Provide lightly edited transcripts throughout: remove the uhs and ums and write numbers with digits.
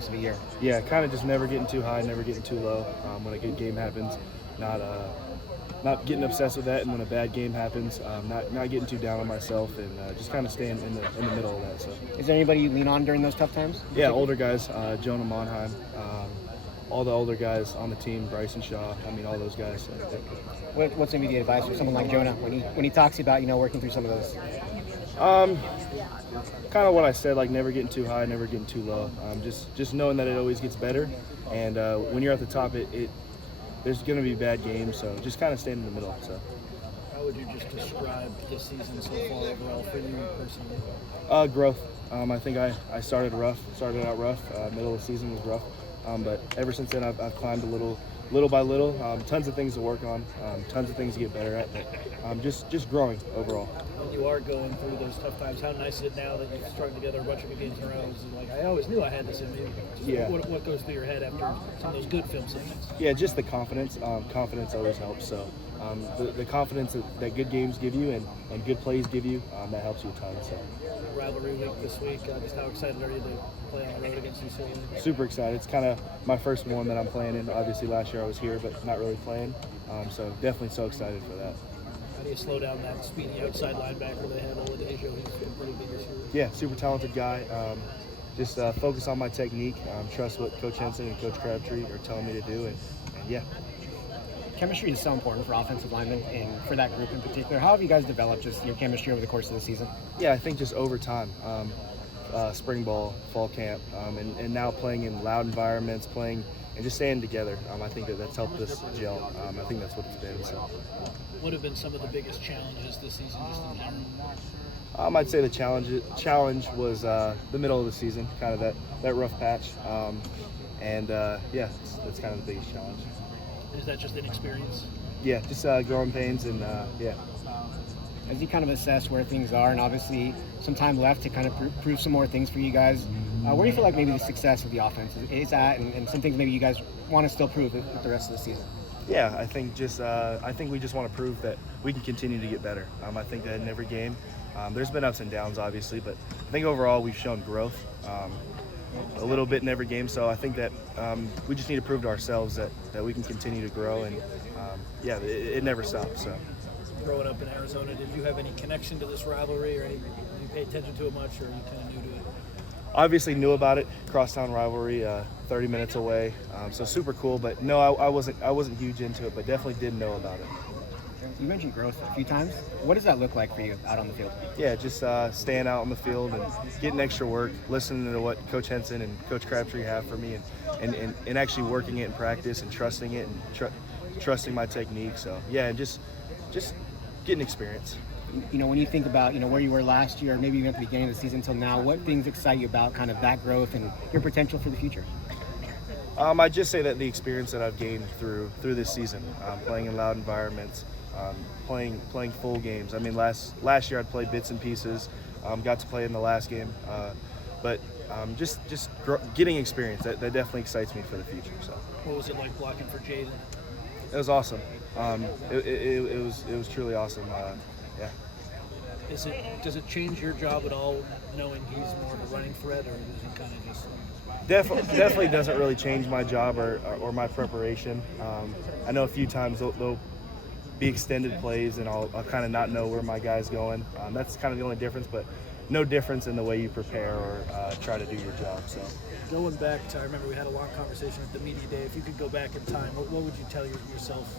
course of a year. Yeah, kind of just never getting too high, never getting too low. When a good game happens, not getting obsessed with that, and when a bad game happens, not getting too down on myself, and just kind of staying in the middle of that. So, is there anybody you lean on during those tough times? Yeah, older guys, Jonah Monheim, all the older guys on the team, Bryson Shaw. I mean, all those guys. So, yeah. What's maybe the advice for someone like Jonah when he talks about working through some of those? Kind of what I said, like never getting too high, never getting too low. Just knowing that it always gets better, and when you're at the top, there's going to be bad games, so just kind of staying in the middle. So, how would you just describe this season so far overall for you personally? Growth. I think I started out rough. Middle of the season was rough, but ever since then I've climbed little by little. Tons of things to work on, tons of things to get better at. Just growing overall. When you are going through those tough times, how nice is it now that you've strung together a bunch of good games in a row? Is it like, I always knew I had this in me? Yeah. What goes through your head after some of those good film sessions? Yeah, just the confidence. Confidence always helps. So the confidence that good games give you and good plays give you, that helps you a ton. So. Rivalry week this week. Just how excited are you to play on the road against UCLA? Super excited. It's kind of my first one that I'm playing in. Obviously, last year I was here, but not really playing. So definitely so excited for that. How do you slow down that speedy outside linebacker they have, Elijah Hughes? He's been pretty big this year. Yeah, super talented guy. Just focus on my technique. Trust what Coach Henson and Coach Crabtree are telling me to do, and yeah. Chemistry is so important for offensive linemen and for that group in particular. How have you guys developed just your chemistry over the course of the season? Yeah, I think just over time. Spring ball, fall camp, and now playing in loud environments, playing and just staying together. I think that's helped us gel. I think that's what it's been. So. What have been some of the biggest challenges this season, just in general? I'd say the challenge was the middle of the season, kind of that rough patch, and yeah, that's kind of the biggest challenge. Is that just inexperience? Yeah, just growing pains and yeah. As you kind of assess where things are, and obviously some time left to kind of prove some more things for you guys, where do you feel like maybe the success of the offense is at, and some things maybe you guys want to still prove with the rest of the season? Yeah, I think we just want to prove that we can continue to get better. I think that in every game, there's been ups and downs, obviously, but I think overall we've shown growth a little bit in every game. So I think that we just need to prove to ourselves that we can continue to grow, and yeah, it never stops. So. Growing up in Arizona, did you have any connection to this rivalry, or did you pay attention to it much, or are you kind of new to it? Obviously knew about it, crosstown rivalry, 30 minutes away, so super cool. But no, I wasn't huge into it, but definitely did know about it. You mentioned growth a few times. What does that look like for you out on the field? Yeah, just staying out on the field and getting extra work, listening to what Coach Henson and Coach Crabtree have for me, and actually working it in practice and trusting it and trusting my technique. So yeah, and just getting experience. When you think about where you were last year, maybe even at the beginning of the season until now, what things excite you about kind of that growth and your potential for the future? I'd just say that the experience that I've gained through this season, playing in loud environments, playing full games. I mean, last year I'd played bits and pieces, got to play in the last game, but just getting experience that definitely excites me for the future. So. What was it like blocking for Jaden? It was awesome. It was truly awesome. Yeah. Does it change your job at all, knowing he's more of a running threat, or is he kind of just? Definitely doesn't really change my job or my preparation. I know a few times they'll be extended plays, and I'll kind of not know where my guy's going. That's kind of the only difference, but no difference in the way you prepare or try to do your job. So. Going back to, I remember we had a long conversation at the media day. If you could go back in time, what would you tell yourself,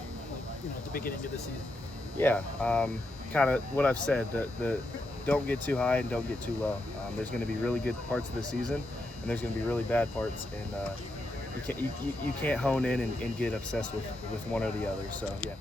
at the beginning of the season? Yeah, kind of what I've said. The don't get too high and don't get too low. There's going to be really good parts of the season, and there's going to be really bad parts, and you can't hone in and get obsessed with one or the other. So yeah.